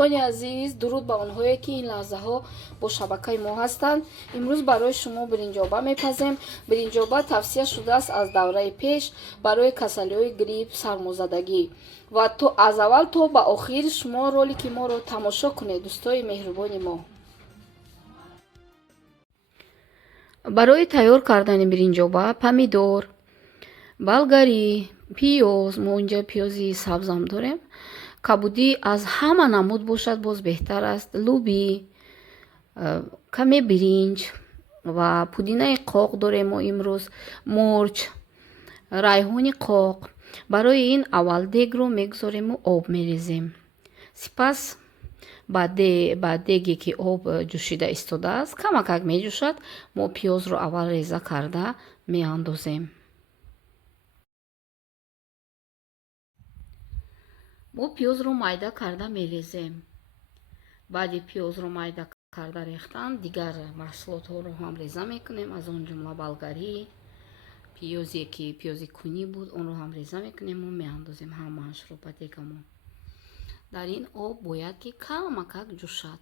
دوستان عزیز، درود با اونهایی که این لحظه ها با شبکه ما هستند. امروز برای شما برنجوبا میپزیم. برنجوبا توصیه شده است از دوره پیش برای کسلی های گریپ، سرمازدگی و تو از اول تا به آخر شما رولک ما رو تماشا کنید دوستای مهربان ما. برای تیار کردن برنجوبا پمیدور، بلگاری، پیاز، ما اینجا پیازی سبزم داریم. کبودی از همه نمود باشد باز بهتر است. لوبی، کمی برنج و پودینه قاق داریم ما امروز. مرچ، ریحان قاق. برای این اول دیگ رو میگذاریم و آب میریزیم. سپس بعد دیگی که آب جوشیده ایستاده است کمک میجوشد، ما پیاز رو اول ریزه کرده میاندازیم. ما پیاز رو майда کرده میریزیم. بعد پیاز رو майда کرده ریختن دیگر محصولات ها رو هم ریزه میکنیم، از اون جمله بلگاری، پیازی که پیازی کونی بود اون رو هم ریزه میکنیم و میاندازیم همهاش رو به دیگمون. در این آب باید که کمک جوشد.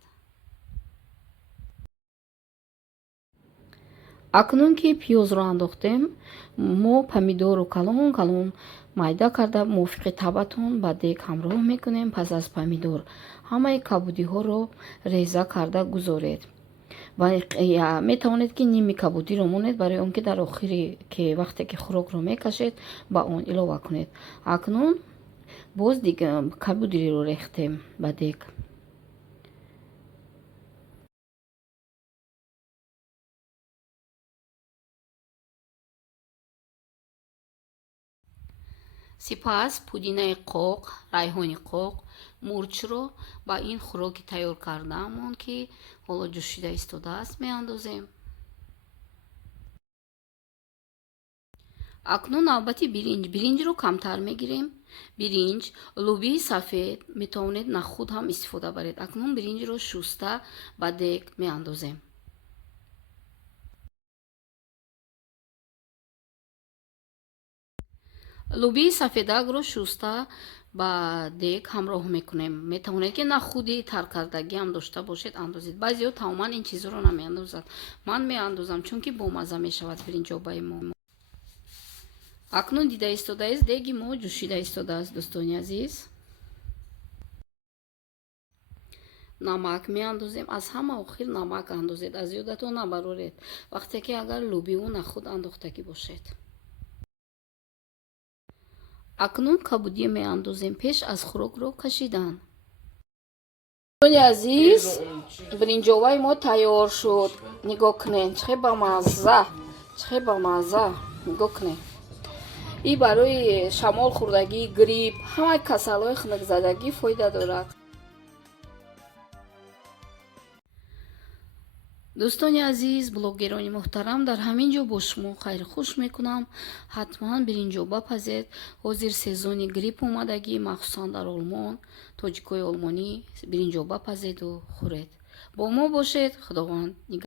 اکنون که پیاز رو انداختیم، ما پمیدور رو کلون کلون майда کرده موافق طبعتون با دیگ همراه میکنیم. پس از پمیدور همه کبودی‌ها رو ریزه کرده گذارید و میتوانید که نیمی کبودی رو مونید برای اون که در آخری که وقتی که خوراک رو میکشید با اون علاوه کنید. اکنون باز دیگه کبودی رو ریختیم با دیگ. سپس پودینه قاق، ریحان قاق، مرچ رو با این خوراک تیار کردهمون که حالا جوشیده ایستاده است میاندازیم. اکنون نوبتی برنج رو کمتر میگیریم. برنج، لوبی سفید، میتونید نخود هم استفاده برید. اکنون برنج رو شوسته با دیگ میاندازیم. لوبی سفیدک رو شوسته با دیگ همراه میکنیم. میتونید که نخودی تر کردگی هم داشته باشید اندازید. بعضی تماما این چیز رو نمیاندازد، من میاندازم چون که با مزه میشود برنجوبای ما. اکنون دیده ایستاده است دیگی ما جوشیده ایستاده است دوستان عزیز. نمک میاندازیم. از همه آخر نمک اندازید، از یادتون نبرورید وقتی که اگر لوبی و نخود انداختگی باشید. اکنون کبودی میاندازیم پیش از خوراک رو کشیدن. دوستان عزیز، برنجوبای ما تیار شد. نگاه کنین چه با مزه، چه با مزه. نگاه کنین. این برای شمال خوردگی، گریپ، همه کسلای خنک زدگی فایده دارد. دوستان عزیز، بلوگران محترم، در همین جا با شما خیر خوش میکنم. حتما برنجوبا پزید. حاضر سزون گریپ اومدگی، مخصوصا در آلمان، تاجیکای آلمانی برنجوبا پزید و خورید. با ما باشید. خداوند نگهدار.